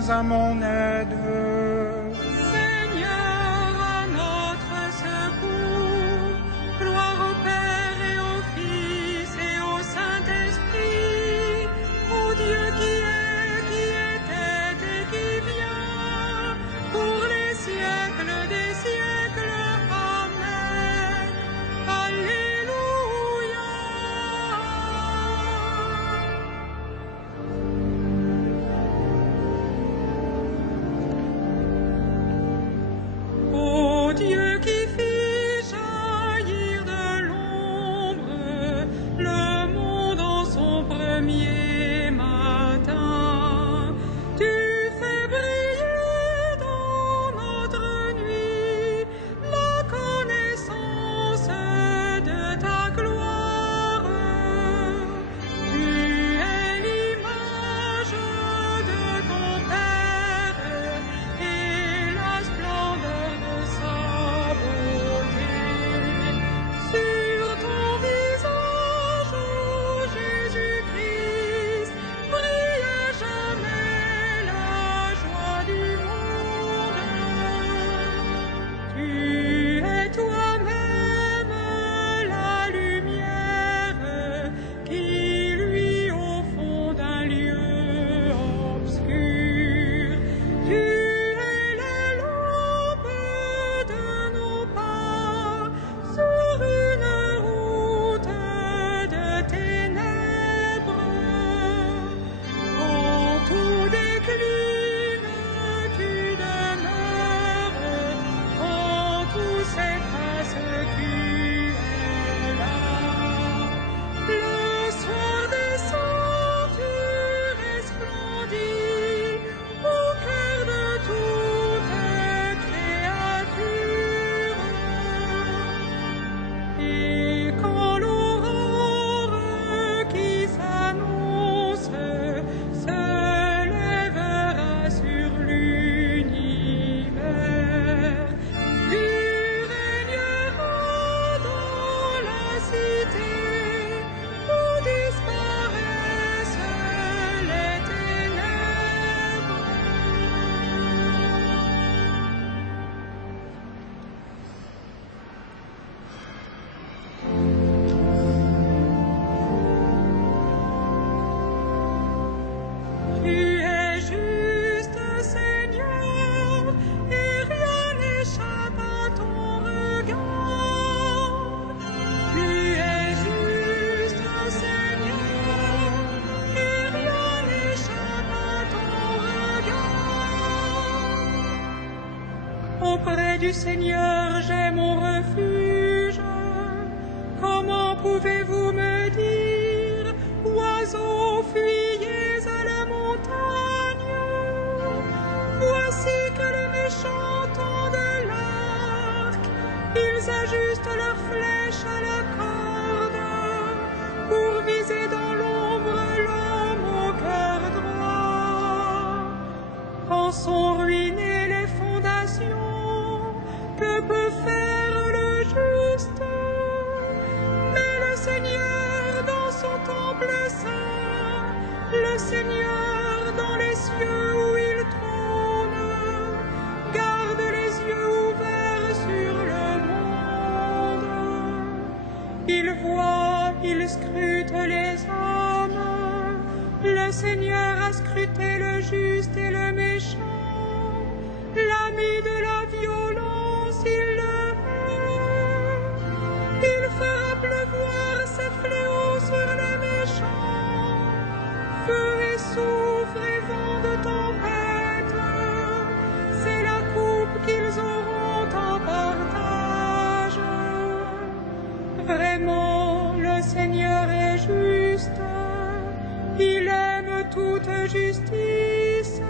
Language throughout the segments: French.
viens à mon aide. Seigneur, à notre secours, gloire au Père et au Fils et au Saint-Esprit, au Dieu qui est, qui était et qui vient, pour les siècles des siècles. Amen. Alléluia. Ô Dieu qui fit jaillir de l'ombre le monde en son premier matin, tu fais briller dans notre nuit la connaissance de ta gloire. Tu es l'image de ton Père et la splendeur de sa beauté. Sur ton visage, ô Jésus-Christ, brille à jamais la joie du monde. Tu es toi-même la lumière qui luit au fond d'un lieu obscur. Tu es les lampes de nos pas sur une route de ténèbres. En tout décline, tu demeures, en tout s'efface, tu es là. Le soir descend, tu resplendis au cœur de toute créature. Et quand l'aurore qui s'annonce se lèvera sur l'univers, tu régneras dans la cité où disparaissent les ténèbres. Tu es juste, Seigneur, et rien n'échappe à ton regard. Tu es juste, Seigneur, et rien n'échappe à ton regard. Auprès du Seigneur, j'ai mon refuge. Comment pouvez-vous me dire, oiseaux, fuyez à la montagne? Voici que les méchants tendent l'arc, ils ajustent leurs flèches à la corde pour viser dans l'ombre l'homme au cœur droit. Quand sont ruinées les fondations, que peut faire le juste? Mais le Seigneur dans son temple saint, le Seigneur dans les cieux où il trône, garde les yeux ouverts sur le monde. Il voit, il scrute les hommes. Le Seigneur a scruté le juste et le méchant. L'ami de la violence, il le hait. Il fera pleuvoir ses fléaux sur les méchants. Feu et soufre et vent de tempête, c'est la coupe qu'ils auront en partage. Vraiment, le Seigneur est juste, il aime toute justice.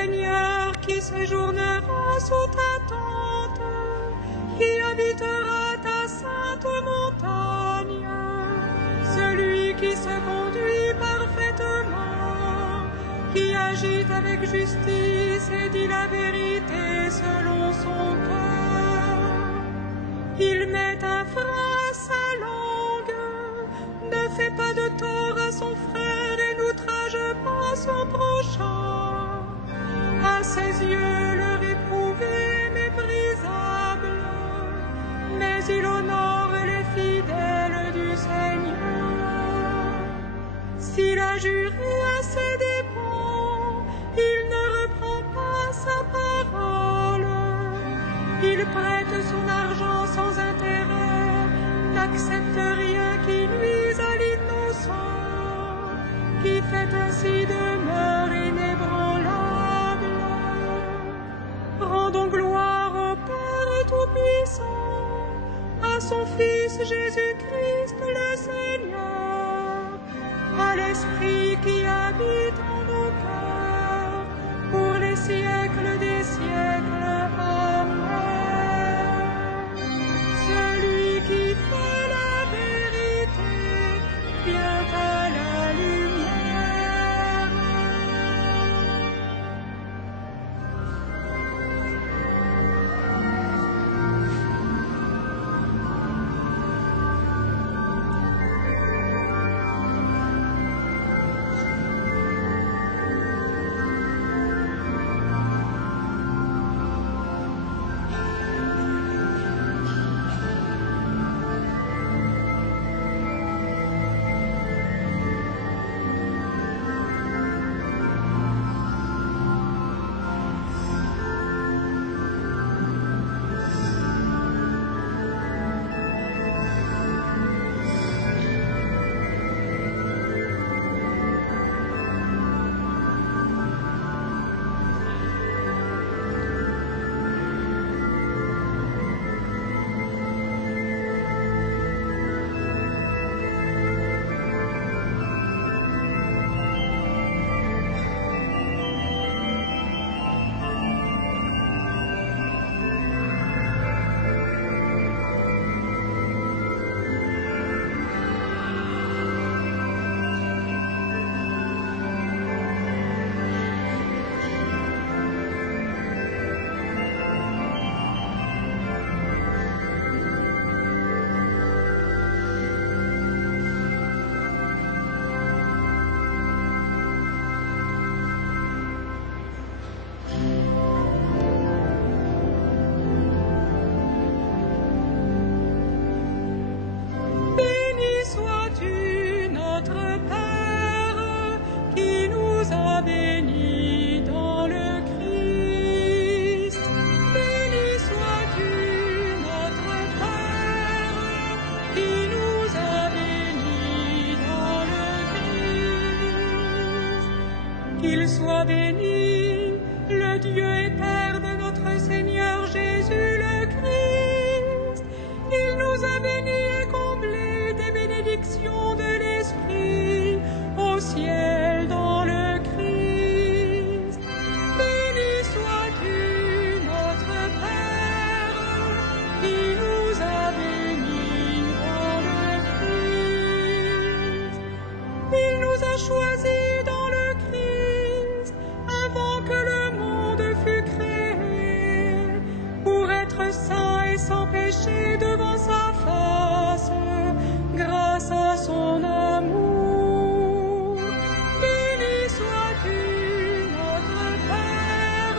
Seigneur qui séjournera sous ta tente, qui habitera ta sainte montagne, celui qui se conduit parfaitement, qui agit avec justice et dit la vérité selon son cœur. Il met un frein à sa langue, ne fait pas de tort à son frère et n'outrage pas son prochain. À ses yeux, le réprouvé est méprisable, mais il honore les fidèles du Seigneur. S'il a juré à ses dépens, il ne reprend pas sa parole. Il prête son argent sans intérêt, n'accepte rien qui nuise à l'innocent, qui fait ainsi demeure inébranlable. Rendons gloire au Père Tout-Puissant, à son Fils Jésus-Christ le Seigneur, à l'Esprit qui habite en nos cœurs, pour les siècles des siècles. Amen. Celui qui fait la vérité vient à la lumière. Qu'il soit béni, le Dieu et Père de notre Seigneur Jésus le Christ. Il nous a bénis et comblés des bénédictions de l'Esprit au ciel dans le Christ. Béni sois-tu, notre Père, qui nous a bénis dans le Christ. Il nous a choisis dans le Christ avant que le monde fût créé, pour être saints et sans péché devant sa face, grâce à son amour. Béni sois-tu, notre Père,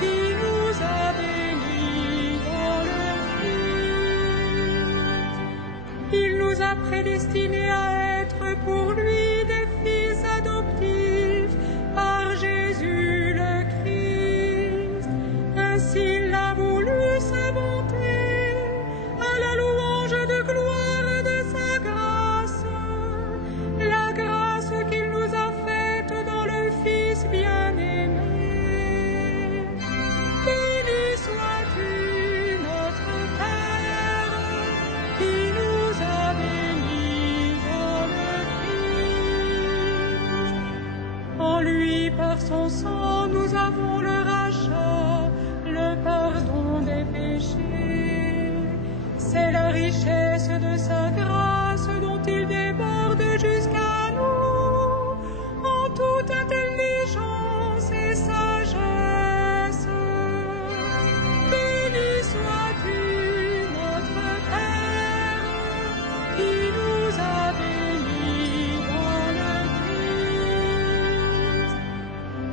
qui nous a bénis dans le Christ. Il nous a prédestinés à être pour lui des fils adoptifs par Jésus le Christ. Ainsi il a voulu sa bonté, à la louange de gloire de sa grâce, la grâce qu'il nous a faite dans le Fils bien-aimé. Béni sois-tu, notre Père, qui nous a bénis dans par son sang nous avons le rachat, le pardon des péchés. C'est la richesse de sa grâce dont il déborde jusqu'à nous, en toute intelligence et sagesse. Béni sois-tu, notre Père, qui nous a bénis dans le Christ.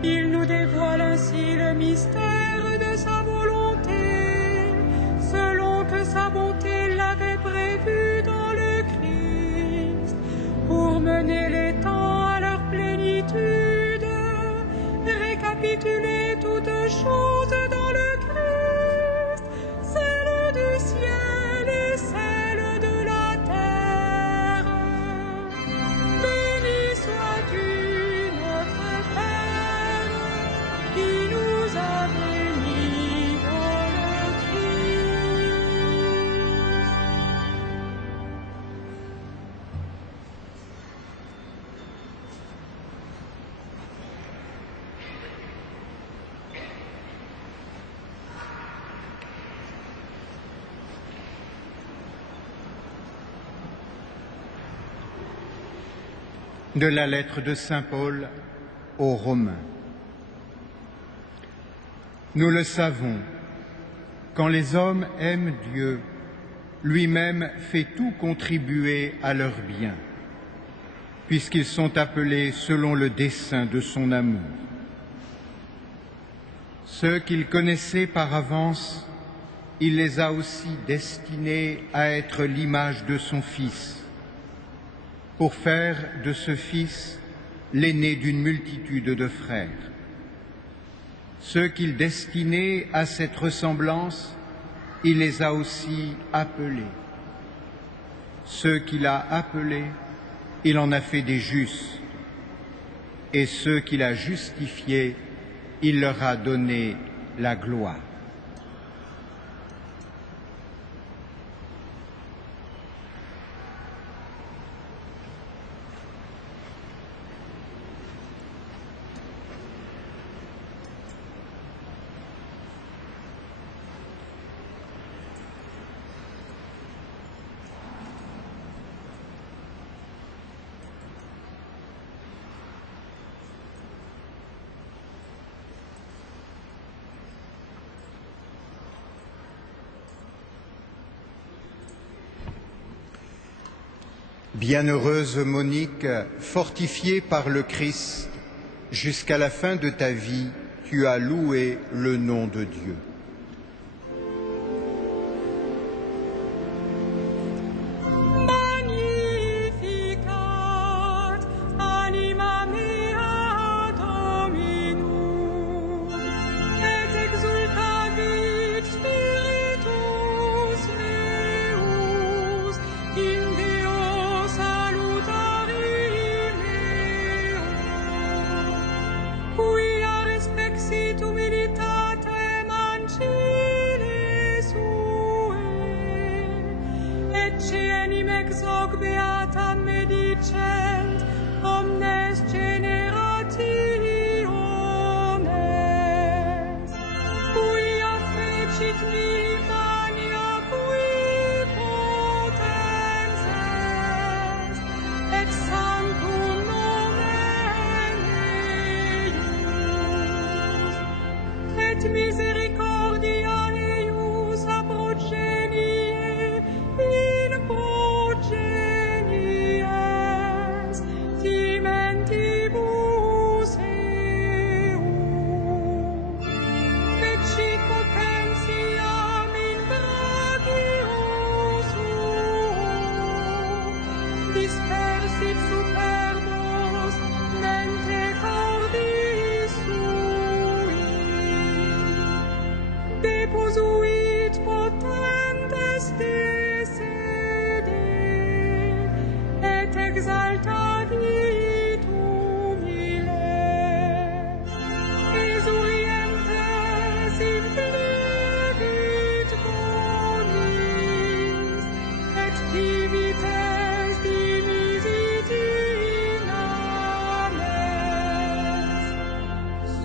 Il nous dévoile ainsi le mystère de sa volonté, selon que sa bonté l'avait prévu dans le Christ, pour mener les temps à leur plénitude, récapituler toutes choses dans le Christ, celle du ciel et celle de la terre. Béni sois-tu, notre Père, qui nous a bénis dans le Christ. De la lettre de saint Paul aux Romains. Nous le savons, quand les hommes aiment Dieu, lui-même fait tout contribuer à leur bien, puisqu'ils sont appelés selon le dessein de son amour. Ceux qu'il connaissait par avance, il les a aussi destinés à être l'image de son Fils, pour faire de ce Fils l'aîné d'une multitude de frères. Ceux qu'il destinait à cette ressemblance, il les a aussi appelés. Ceux qu'il a appelés, il en a fait des justes. Et ceux qu'il a justifiés, il leur a donné la gloire. Bienheureuse Monique, fortifiée par le Christ, jusqu'à la fin de ta vie, tu as loué le nom de Dieu.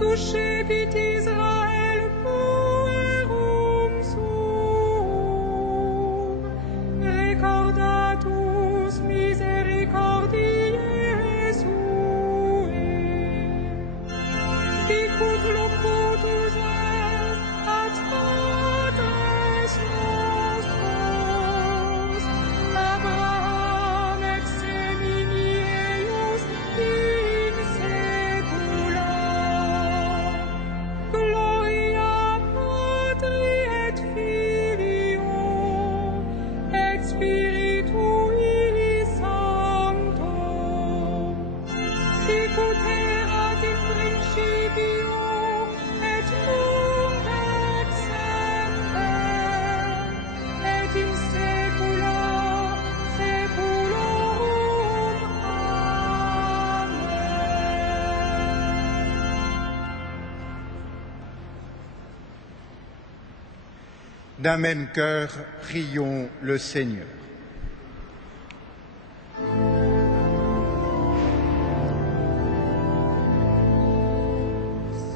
suscepit Israel puerum suum, recordatus misericordiae suae, sicut locutus est ad patres nostros, Abraham et semini eius in saecula. Gloria Patri et Filio et Spiritui Sancto, sicut erat in principio et nunc et semper et in saecula saeculorum. Amen. D'un même cœur, prions le Seigneur.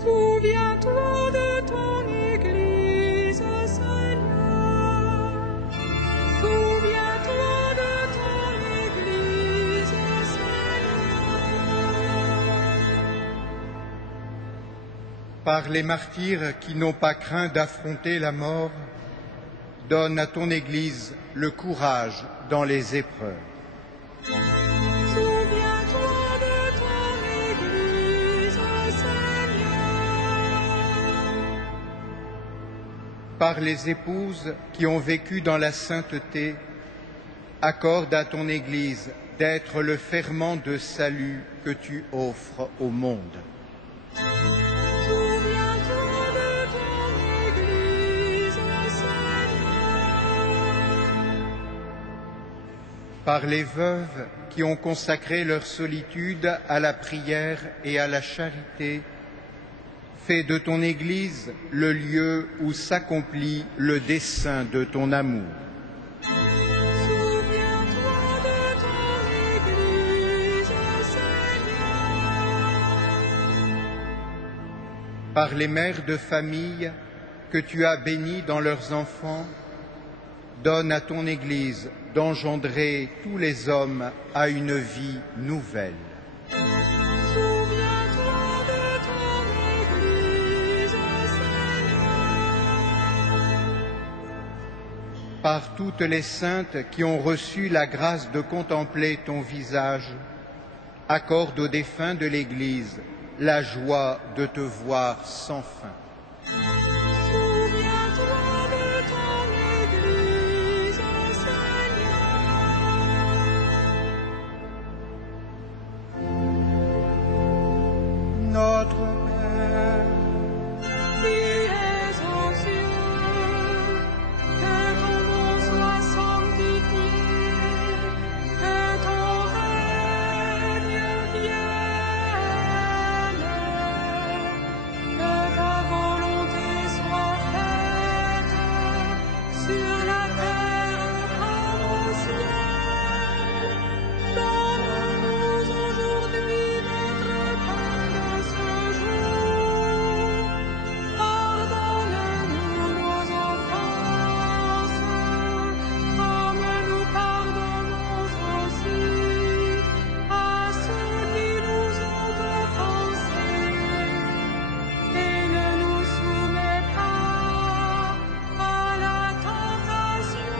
Souviens-toi de ton Église, Seigneur. Souviens-toi de ton Église, Seigneur. Par les martyrs qui n'ont pas craint d'affronter la mort, donne à ton Église le courage dans les épreuves. Souviens-toi de ton Église, Seigneur. Par les épouses qui ont vécu dans la sainteté, accorde à ton Église d'être le ferment de salut que tu offres au monde. Souviens-toi de ton Église, Seigneur. Par les veuves qui ont consacré leur solitude à la prière et à la charité, fais de ton Église le lieu où s'accomplit le dessein de ton amour. Souviens-toi de ton Église, Seigneur. Par les mères de famille que tu as bénies dans leurs enfants, donne à ton Église d'engendrer tous les hommes à une vie nouvelle. Souviens-toi de ton Église, Seigneur. Par toutes les saintes qui ont reçu la grâce de contempler ton visage, accorde aux défunts de l'Église la joie de te voir sans fin. Souviens-toi de ton Église, Seigneur. Notre Père, Qui es aux cieux, que ton nom soit sanctifié, que ton règne vienne, que ta volonté soit faite sur la terre comme au ciel. Donne-nous aujourd'hui notre pain de ce jour. Pardonne-nous nos offenses, comme nous pardonnons aussi à ceux qui nous ont offensés. Et ne nous soumets pas à la tentation,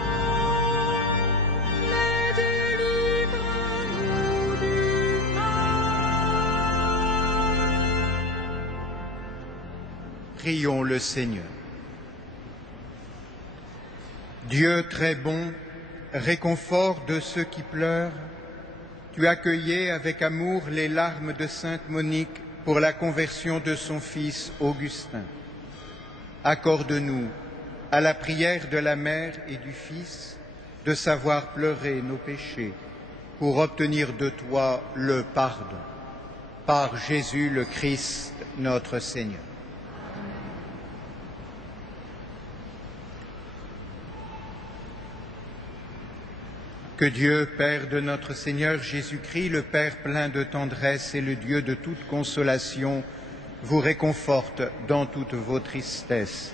mais délivre-nous du mal. prions le Seigneur. Dieu très bon, réconfort de ceux qui pleurent, tu accueillais avec amour les larmes de sainte Monique pour la conversion de son fils Augustin. Accorde-nous, à la prière de la mère et du fils, de savoir pleurer nos péchés pour obtenir de toi le pardon. Par Jésus le Christ, notre Seigneur. Que Dieu, Père de notre Seigneur Jésus-Christ, le Père plein de tendresse et le Dieu de toute consolation, vous réconforte dans toutes vos tristesses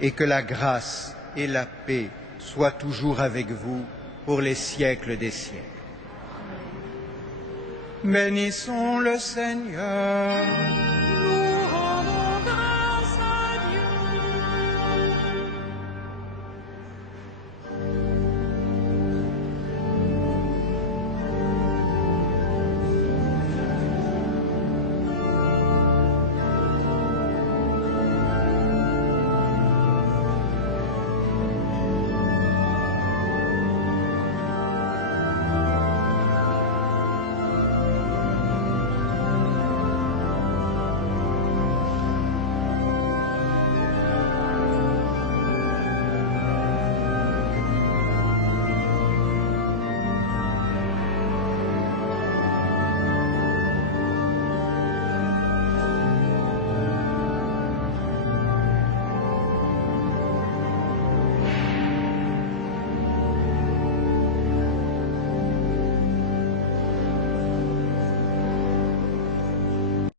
et que la grâce et la paix soient toujours avec vous pour les siècles des siècles. Bénissons le Seigneur.